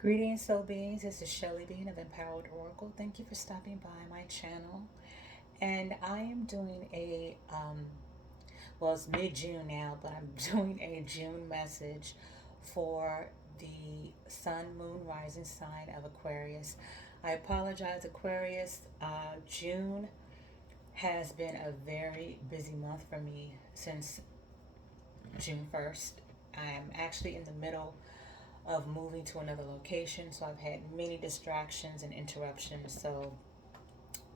Greetings, soul beings. This is Shelly Bean of Empowered Oracle. Thank you for stopping by my channel. And I am doing well, it's mid-June now, but I'm doing a June message for the Sun, Moon, Rising sign of Aquarius. I apologize, Aquarius. June has been a very busy month for me since June 1st. I'm actually in the middle of moving to another location, so I've had many distractions and interruptions. So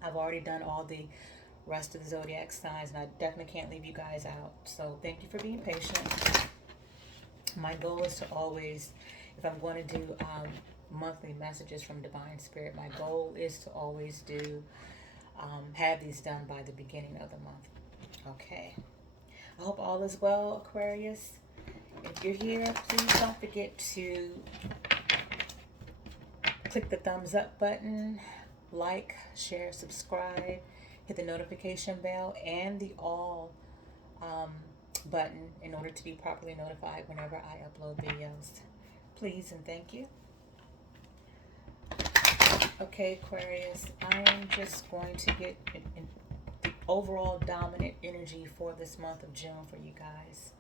I've already done all the rest of the zodiac signs, and I definitely can't leave you guys out. So thank you for being patient. My goal is to always, if I'm going to do monthly messages from Divine Spirit, my goal is to always do have these done by the beginning of the month. Okay. I hope all is well, Aquarius. If you're here, please don't forget to click the thumbs up button, like, share, subscribe, hit the notification bell, and the all button in order to be properly notified whenever I upload videos. Please and thank you. Okay, Aquarius, I am just going to get in the overall dominant energy for this month of June for you guys.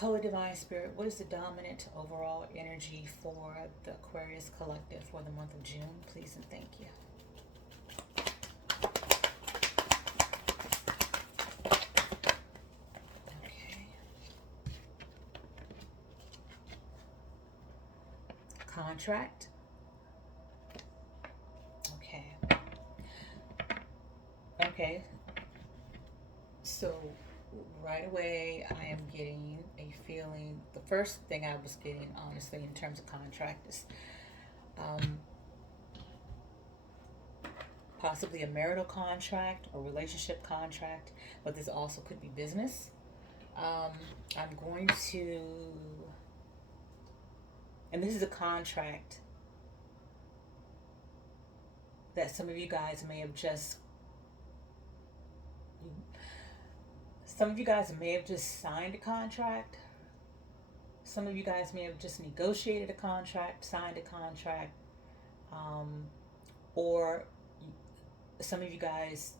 Holy Divine Spirit, what is the dominant overall energy for the Aquarius collective for the month of June? Please and thank you. Okay. Contract. Okay. Okay. So right away, I am getting a feeling. The first thing I was getting, honestly, in terms of contract is possibly a marital contract or relationship contract, but this also could be business. I'm going to, and this is a contract that some of you guys may have just, some of you guys may have just signed a contract. Some of you guys may have just negotiated a contract, signed a contract, or some of you guys,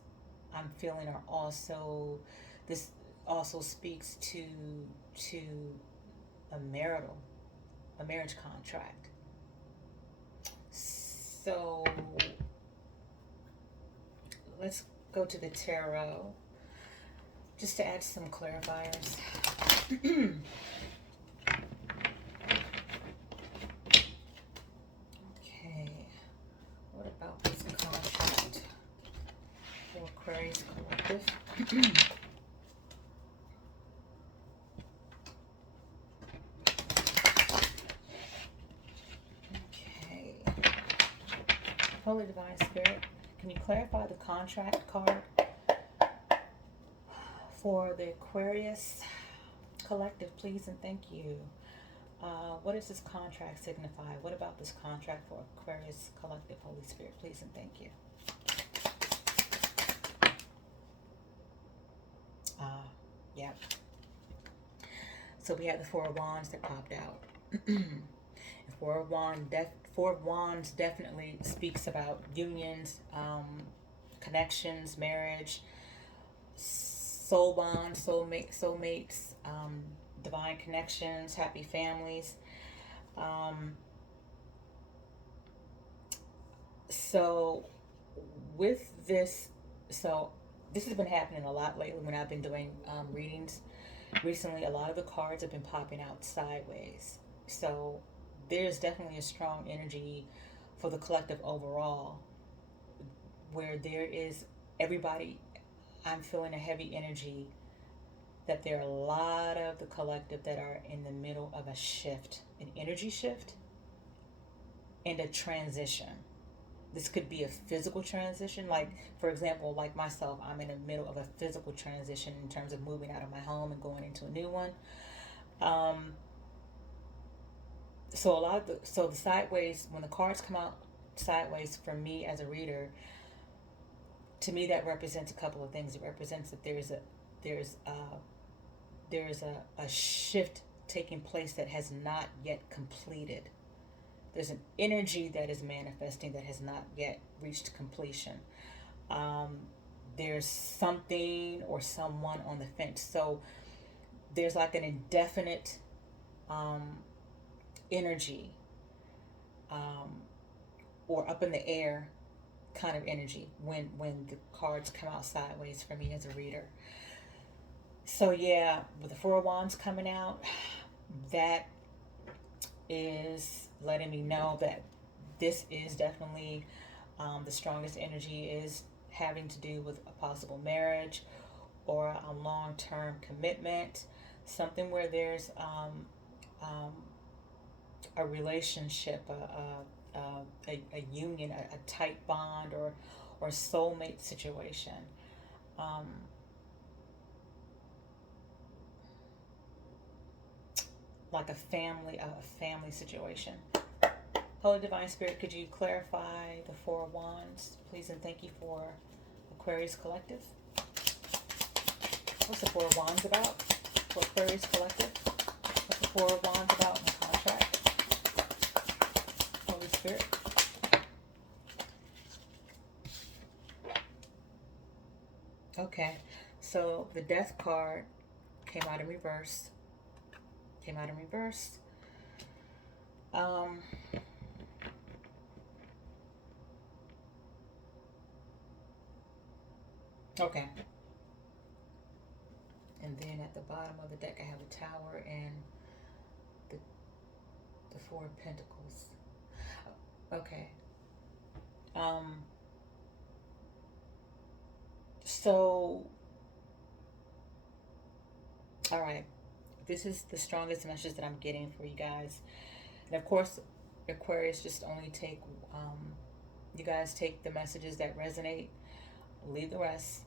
I'm feeling, are also, this also speaks to a marriage contract. So let's go to the tarot just to add some clarifiers. Okay, what about this contract for Aquarius collective? Okay, Holy Divine Spirit, can you clarify the contract card for the Aquarius collective, please and thank you. What does this contract signify? What about this contract for Aquarius collective, Holy Spirit, please and thank you. Yep. So we had the Four of Wands that popped out. The Four of Wands definitely speaks about unions, connections, marriage, soul bonds, soulmates, divine connections, happy families. So with this, so this has been happening a lot lately when I've been doing readings. Recently, a lot of the cards have been popping out sideways. So there's definitely a strong energy for the collective overall, where there is everybody, I'm feeling a heavy energy that there are a lot of the collective that are in the middle of a shift, an energy shift and a transition. This could be a physical transition, like for example, like myself, I'm in the middle of a physical transition in terms of moving out of my home and going into a new one. So a lot of the sideways, when the cards come out sideways for me as a reader, to me that represents a couple of things. It represents that there's a shift taking place that has not yet completed. there's an energy that is manifesting that has not yet reached completion. Um, there's something or someone on the fence. So there's like an indefinite um, energy, um, or up in the air kind of energy when the cards come out sideways for me as a reader. So yeah, with the Four of Wands coming out, that is letting me know that this is definitely the strongest energy is having to do with a possible marriage or a long-term commitment, something where there's um, a relationship, a union, a tight bond, or soulmate situation. Um, like a family situation. Holy Divine Spirit, could you clarify the Four of Wands, please, and thank you for Aquarius Collective. What's the Four of Wands about for Aquarius Collective? What's the Four of Wands about in the contract? Holy Spirit. Okay, so the Death card came out in reverse. Came out in reverse. Um, okay. And then at the bottom of the deck, I have a Tower and the, the Four of Pentacles. Okay. Um, so, all right. This is the strongest message that I'm getting for you guys. And of course, Aquarius, just only take, you guys take the messages that resonate, leave the rest.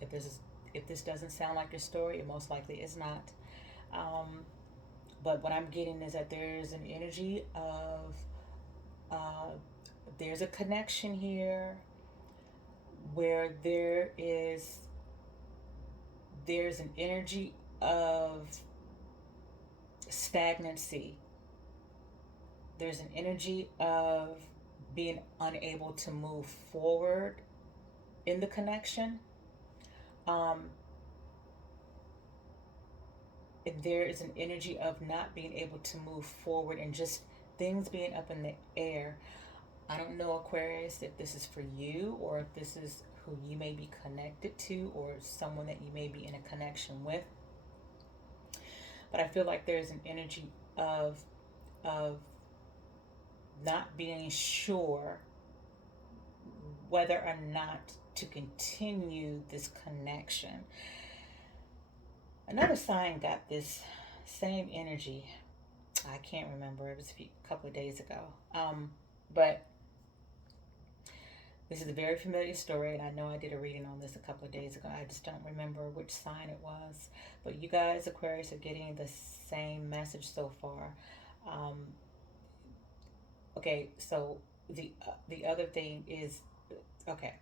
If this doesn't sound like your story, it most likely is not. Um, but what I'm getting is that there's an energy of, there's a connection here where there's an energy of stagnancy. There's an energy of being unable to move forward in the connection. Um, there is an energy of not being able to move forward and just things being up in the air. I don't know, Aquarius, if this is for you or if this is who you may be connected to or someone that you may be in a connection with. But I feel like there's an energy of not being sure whether or not to continue this connection. Another sign got this same energy. I can't remember. It was a couple of days ago. But this is a very familiar story, and I know I did a reading on this a couple of days ago. I just don't remember which sign it was. But you guys, Aquarius, are getting the same message so far. Okay, so the other thing is, okay,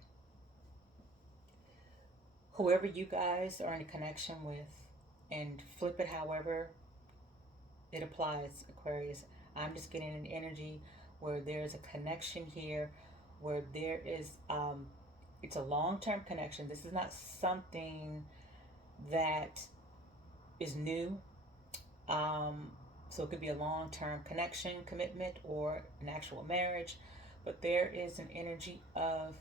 whoever you guys are in a connection with, and flip it however it applies, Aquarius. I'm just getting an energy where there's a connection here, where there is, it's a long-term connection. This is not something that is new. So it could be a long-term connection, commitment, or an actual marriage. But there is an energy of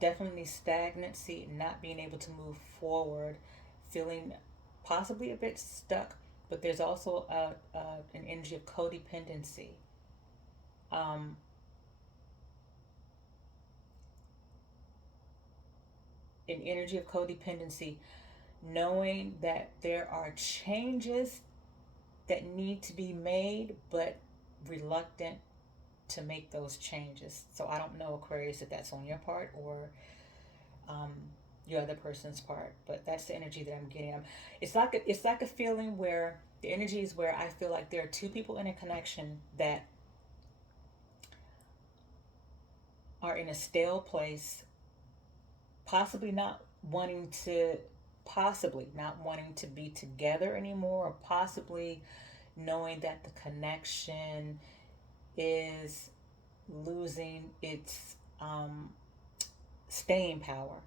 definitely stagnancy, not being able to move forward, feeling possibly a bit stuck. But there's also an energy of codependency. Um, an energy of codependency, knowing that there are changes that need to be made, but reluctant to make those changes. So I don't know, Aquarius, if that's on your part or um, your other person's part, but that's the energy that I'm getting. It's like a feeling where the energy is where I feel like there are two people in a connection that are in a stale place, possibly not wanting to be together anymore, or possibly knowing that the connection is losing its staying power,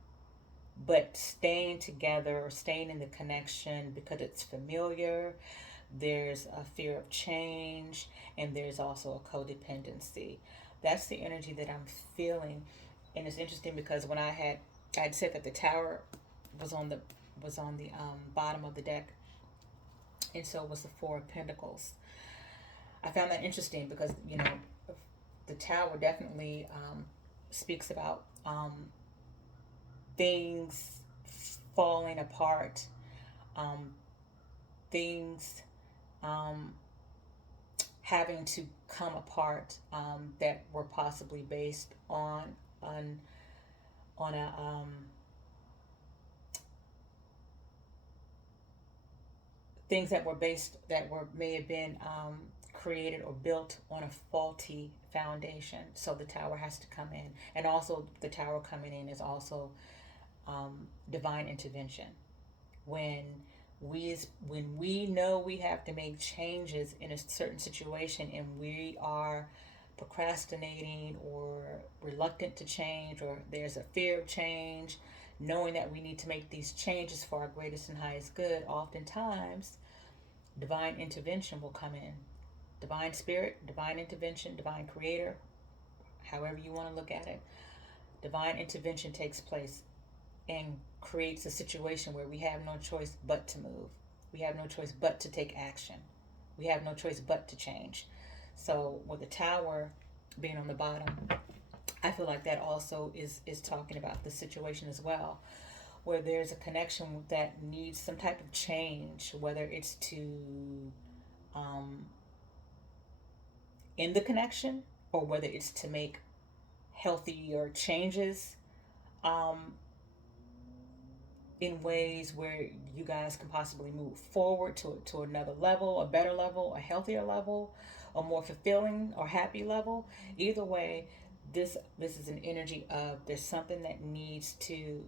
but staying together or staying in the connection because it's familiar. There's a fear of change, and there's also a codependency. That's the energy that I'm feeling. And it's interesting because when I'd said that the tower was on the bottom of the deck, and so was the Four of Pentacles. I found that interesting because the tower definitely speaks about things falling apart, um, things having to come apart, that were possibly based on a things that were may have been created or built on a faulty foundation. So the tower has to come in, and also the tower coming in is also divine intervention. When we know we have to make changes in a certain situation, and we are procrastinating or reluctant to change, or there's a fear of change, knowing that we need to make these changes for our greatest and highest good, oftentimes divine intervention will come in. Divine spirit, divine intervention, divine creator, however you want to look at it. Divine intervention takes place and creates a situation where we have no choice but to move. We have no choice but to take action. We have no choice but to change. So with the tower being on the bottom, I feel like that also is talking about the situation as well, where there's a connection that needs some type of change, whether it's to end the connection, or whether it's to make healthier changes, um, in ways where you guys can possibly move forward to another level, a better level, a healthier level, a more fulfilling or happy level. Either way, this is an energy of there's something that needs to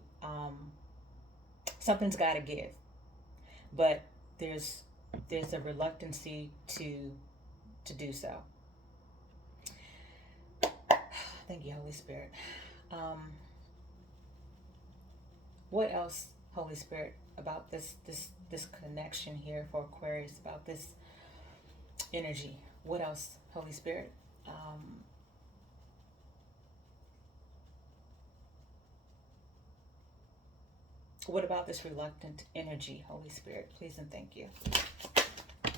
something's got to give, but there's a reluctancy to do so. Thank you, Holy Spirit. What else, Holy Spirit, about this connection here for Aquarius, about this energy? What else, Holy Spirit? What about this reluctant energy, Holy Spirit? Please and thank you. I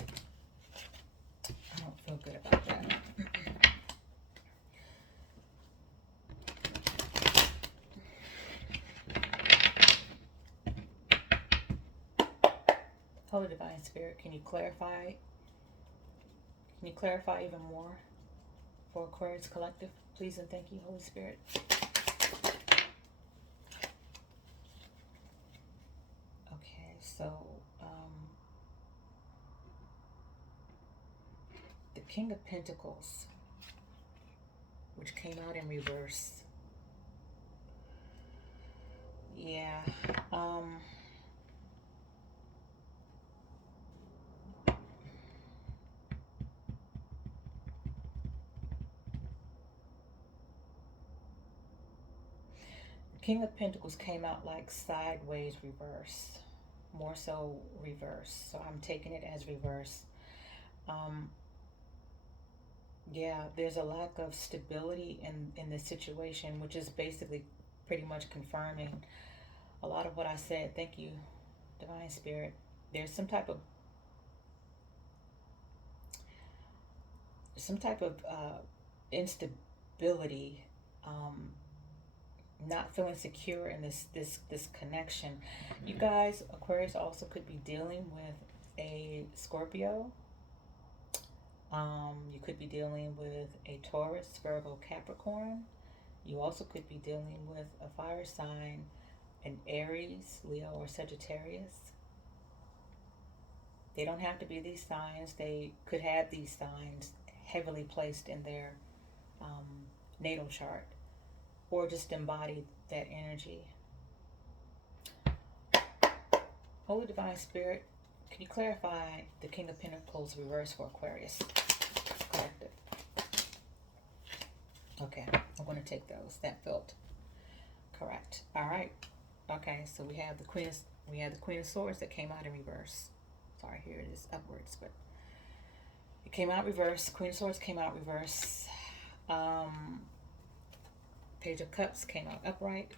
don't feel good about that. Holy Divine Spirit, can you clarify? Can you clarify even more for Aquarius Collective? Please and thank you, Holy Spirit. Okay, so the King of Pentacles, which came out in reverse. Yeah. King of Pentacles came out like sideways reverse, more so reverse. So I'm taking it as reverse. Yeah, there's a lack of stability in this situation, which is basically pretty much confirming a lot of what I said. Thank you, Divine Spirit. There's some type of instability, not feeling secure in this connection. You guys, Aquarius also could be dealing with a Scorpio. You could be dealing with a Taurus, Virgo, Capricorn. You also could be dealing with a fire sign, an Aries, Leo, or Sagittarius. They don't have to be these signs. They could have these signs heavily placed in their natal chart, or just embody that energy. Holy Divine Spirit, can you clarify the King of Pentacles reverse for Aquarius Collective? Okay, I'm going to take those. That felt correct. All right. Okay, so we have the Queen of Swords that came out in reverse. Sorry, here it is upwards, but it came out reverse. Queen of Swords came out reverse. Um, Page of Cups came out upright,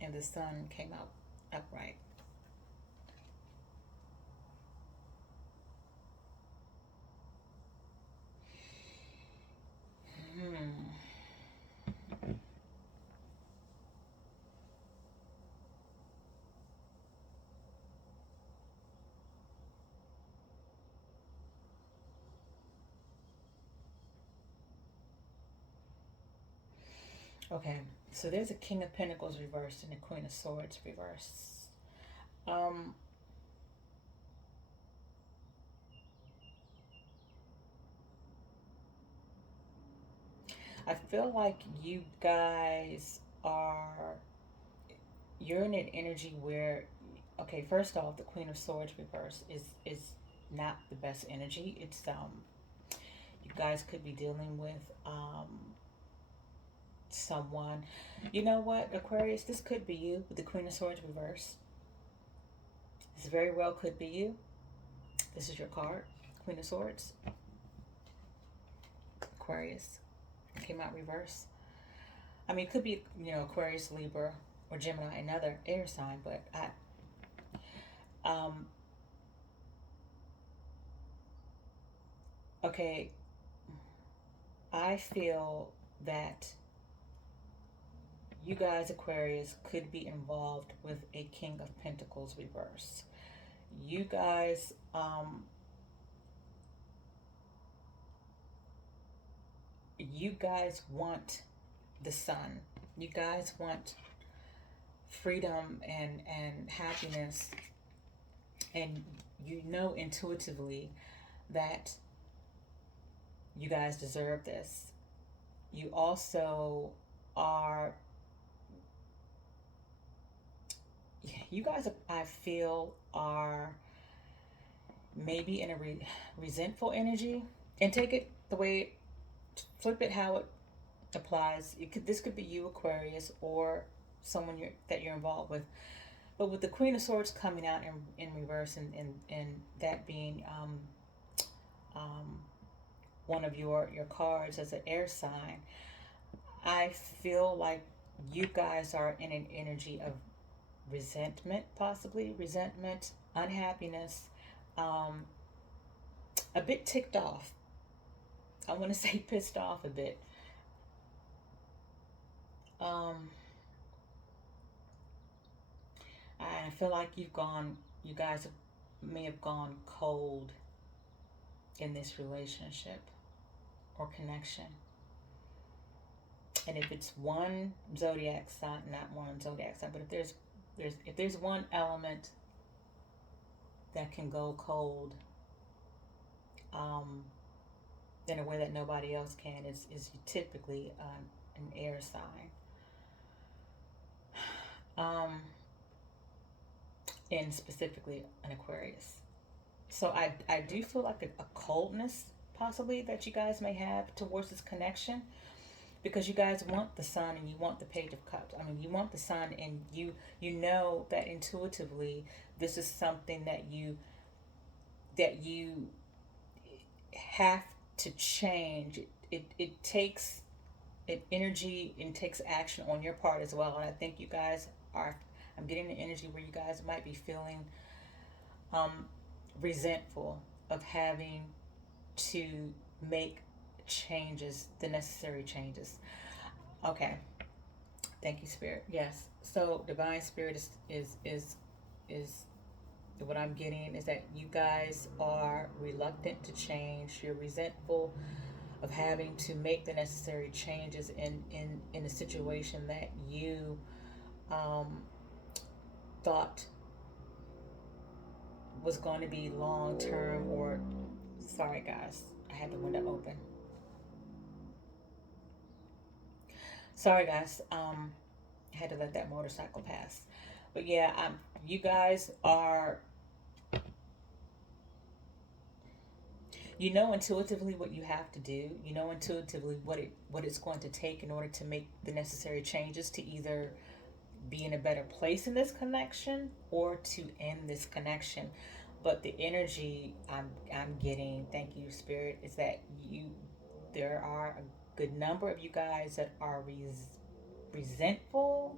and the Sun came out upright. Hmm. Okay, so there's a King of Pentacles reversed and a Queen of Swords reversed. Um, I feel like you guys are, you're in an energy where, okay, first off, the Queen of Swords reverse is not the best energy. It's you guys could be dealing with someone. You know what, Aquarius, this could be you with the Queen of Swords reverse. This very well could be you. This is your card, Queen of Swords, Aquarius. It came out reverse. I mean, it could be, you know, Aquarius, Libra, or Gemini, another air sign, but um, okay, I feel that you guys, Aquarius, could be involved with a King of Pentacles reverse. You guys, you guys want the sun. You guys want freedom and happiness, and you know intuitively that you guys deserve this. You also are, you guys, I feel, are maybe in a resentful energy, and take it the way, flip it how it applies. This could be you, Aquarius, or someone that you're involved with. But with the Queen of Swords coming out in reverse, and that being um, one of your cards as an air sign, I feel like you guys are in an energy of resentment, possibly resentment, unhappiness, um, a bit ticked off. I want to say pissed off a bit. Um, I feel like you guys may have gone cold in this relationship or connection. And if it's one zodiac sign, not one zodiac sign, but if there's one element that can go cold, um, in a way that nobody else can, is typically an air sign. Um, and specifically an Aquarius. So I do feel like a coldness possibly that you guys may have towards this connection, because you guys want the sun and you want the Page of Cups. I mean, you want the sun, and you know that intuitively this is something that you have to change. It takes it energy and takes action on your part as well. And I think you guys are. I'm getting the energy where you guys might be feeling um, resentful of having to make changes, the necessary changes. Okay, thank you, Spirit. Yes. So Divine Spirit is what I'm getting is that you guys are reluctant to change. You're resentful of having to make the necessary changes in a situation that you um, thought was going to be long term. Or sorry guys, I had the window open. Sorry guys, I had to let that motorcycle pass. But yeah, you guys are You know intuitively what you have to do. You know intuitively what it's going to take in order to make the necessary changes to either be in a better place in this connection or to end this connection. But the energy I'm getting, thank you Spirit, is that you there are a good number of you guys that are resentful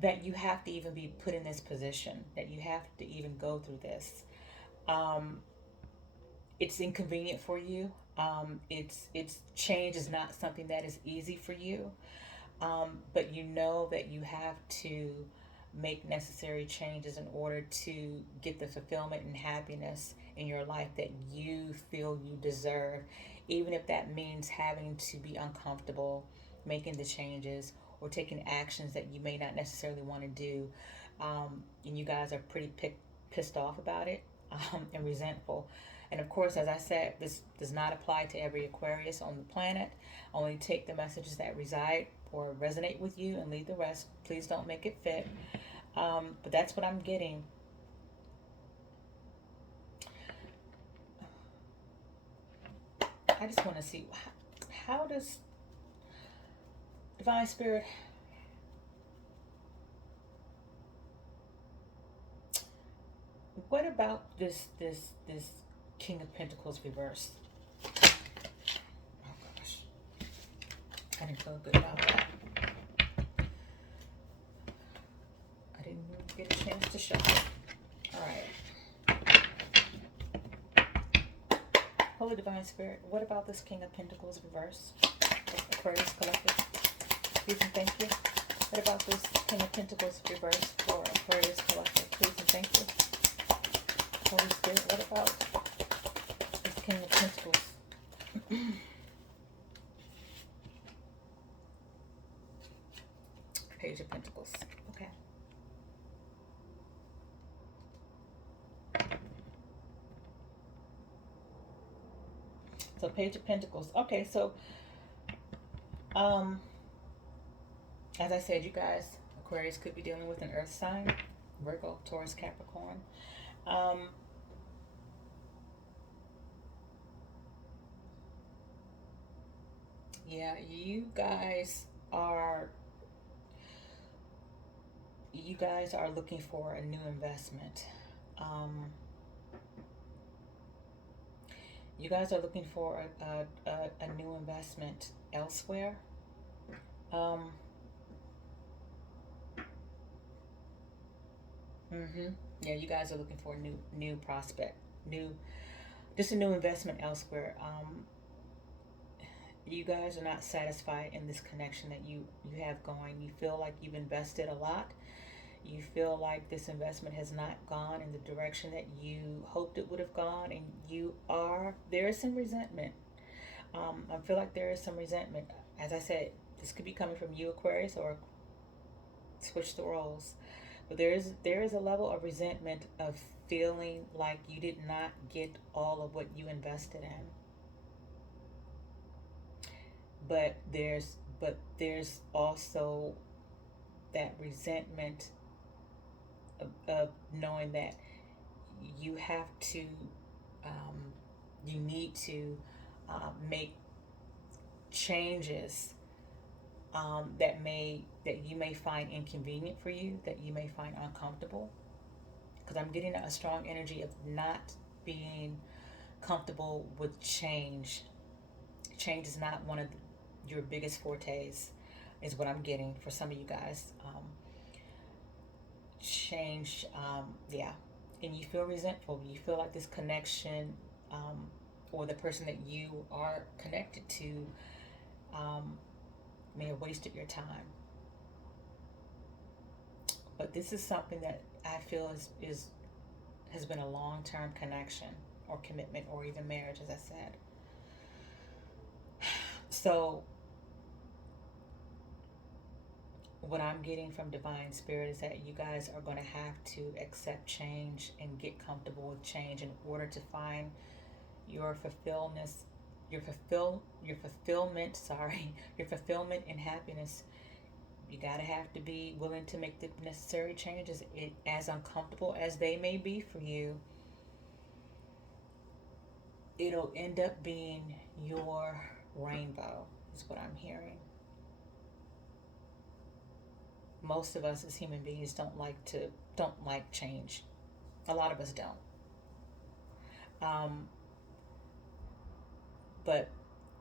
that you have to even be put in this position, that you have to even go through this. Um, it's inconvenient for you. It's change is not something that is easy for you. But you know that you have to make necessary changes in order to get the fulfillment and happiness in your life that you feel you deserve, even if that means having to be uncomfortable, making the changes, or taking actions that you may not necessarily want to do. And you guys are pretty pissed off about it, and resentful. And of course, as I said, this does not apply to every Aquarius on the planet. Only take the messages that reside or resonate with you and leave the rest. Please don't make it fit. But that's what I'm getting. I just want to see how does Divine Spirit, what about this King of Pentacles reverse? Oh gosh, I didn't feel good about that. I didn't get a chance to show it. All right. Holy Divine Spirit, what about this King of Pentacles reverse? Aquarius Collective, please and thank you. What about this King of Pentacles reverse for Aquarius Collective? Please and thank you. Holy Spirit, what about this King of Pentacles? Page of Pentacles. Okay. So Page of Pentacles. Okay, so as I said, you guys, Aquarius could be dealing with an earth sign, Virgo, Taurus, Capricorn. Yeah, you guys are looking for a new investment. You guys are looking for a new investment elsewhere. Um, yeah, you guys are looking for a new prospect, just a new investment elsewhere. You guys are not satisfied in this connection that you have going. You feel like you've invested a lot. You feel like this investment has not gone in the direction that you hoped it would have gone, and there is some resentment. I feel like there is some resentment. As I said, this could be coming from you, Aquarius, or switch the roles. But there is a level of resentment of feeling like you did not get all of what you invested in. But there's also that resentment of knowing that you have to you need to make changes that you may find inconvenient for you, that you may find uncomfortable, because I'm getting a strong energy of not being comfortable with change. Change is not one of your biggest fortes, is what I'm getting for some of you guys. Change, yeah, and you feel resentful. You feel like this connection, or the person that you are connected to, may have wasted your time. But this is something that I feel is has been a long-term connection or commitment or even marriage, as I said. So what I'm getting from Divine Spirit is that you guys are going to have to accept change and get comfortable with change in order to find your fulfillment, your fulfillment and happiness. You gotta have to be willing to make the necessary changes, as uncomfortable as they may be for you. it'll end up being your rainbow, is what I'm hearing. Most of us as human beings don't like change. A lot of us don't. Um, but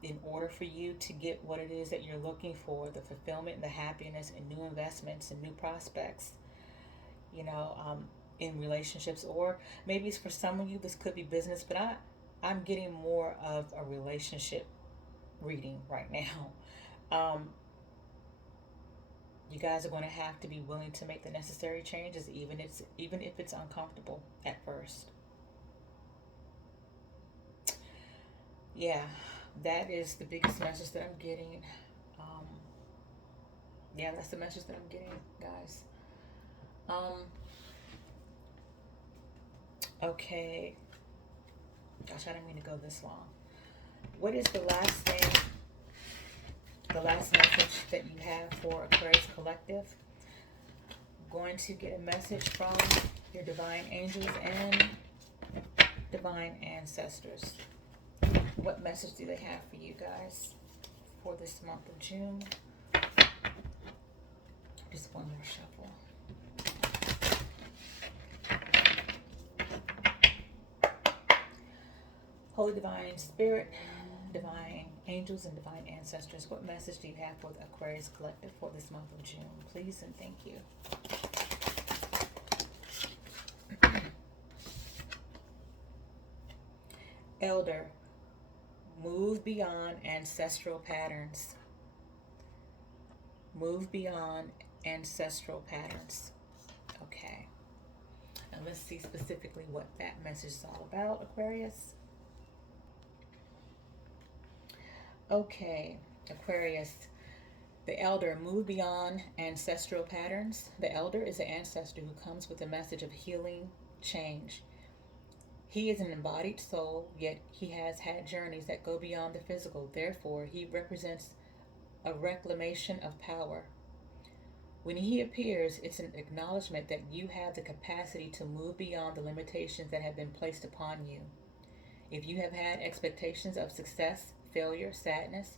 in order for you to get what it is that you're looking for, the fulfillment, the happiness, and new investments and new prospects, you know, in relationships, or maybe it's for some of you, this could be business, but I'm getting more of a relationship reading right now. Um, you guys are going to have to be willing to make the necessary changes, even if it's uncomfortable at first. Yeah, that is the biggest message that I'm getting. Um, yeah, that's the message that I'm getting, guys. Um, okay. Gosh, I didn't mean to go this long. What is the last message that you have for Aquarius Collective? I'm going to get a message from your divine angels and divine ancestors. What message do they have for you guys for this month of June? Just one more shuffle. Holy Divine Spirit, Divine Angels, and Divine Ancestors, what message do you have for the Aquarius Collective for this month of June? Please and thank you. Elder, move beyond ancestral patterns. Move beyond ancestral patterns. Okay. Now let's see specifically what that message is all about, Aquarius. Okay, Aquarius, the elder, move beyond ancestral patterns. The elder is an ancestor who comes with a message of healing, change. He is an embodied soul, yet he has had journeys that go beyond the physical. Therefore, he represents a reclamation of power. When he appears, it's an acknowledgement that you have the capacity to move beyond the limitations that have been placed upon you. If you have had expectations of success, failure, sadness,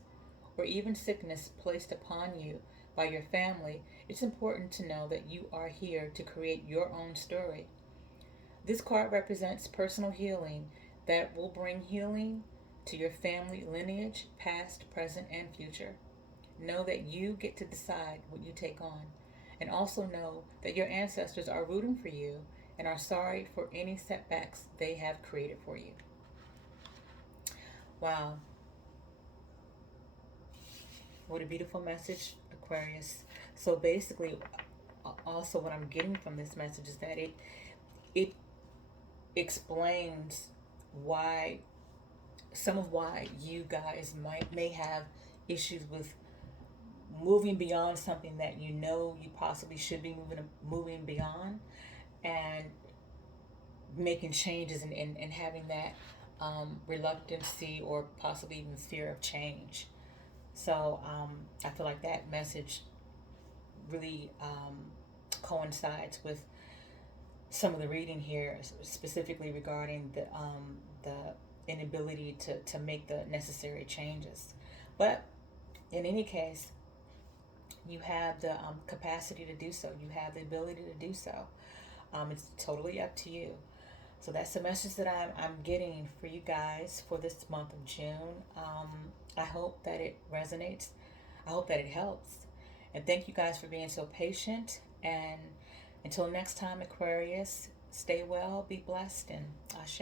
or even sickness placed upon you by your family, it's important to know that you are here to create your own story. This card represents personal healing that will bring healing to your family lineage, past, present, and future. Know that you get to decide what you take on, and also know that your ancestors are rooting for you and are sorry for any setbacks they have created for you. Wow. What a beautiful message, Aquarius. So basically, also what I'm getting from this message is that it explains why why you guys may have issues with moving beyond something that you know you possibly should be moving beyond, and making changes, and having that reluctancy or possibly even fear of change. So I feel like that message really coincides with some of the reading here, specifically regarding the inability to make the necessary changes. But in any case, you have the capacity to do so. You have the ability to do so. It's totally up to you. So that's the message that I'm getting for you guys for this month of June. I hope that it resonates. I hope that it helps. And thank you guys for being so patient. And until next time, Aquarius, stay well, be blessed, and ashe.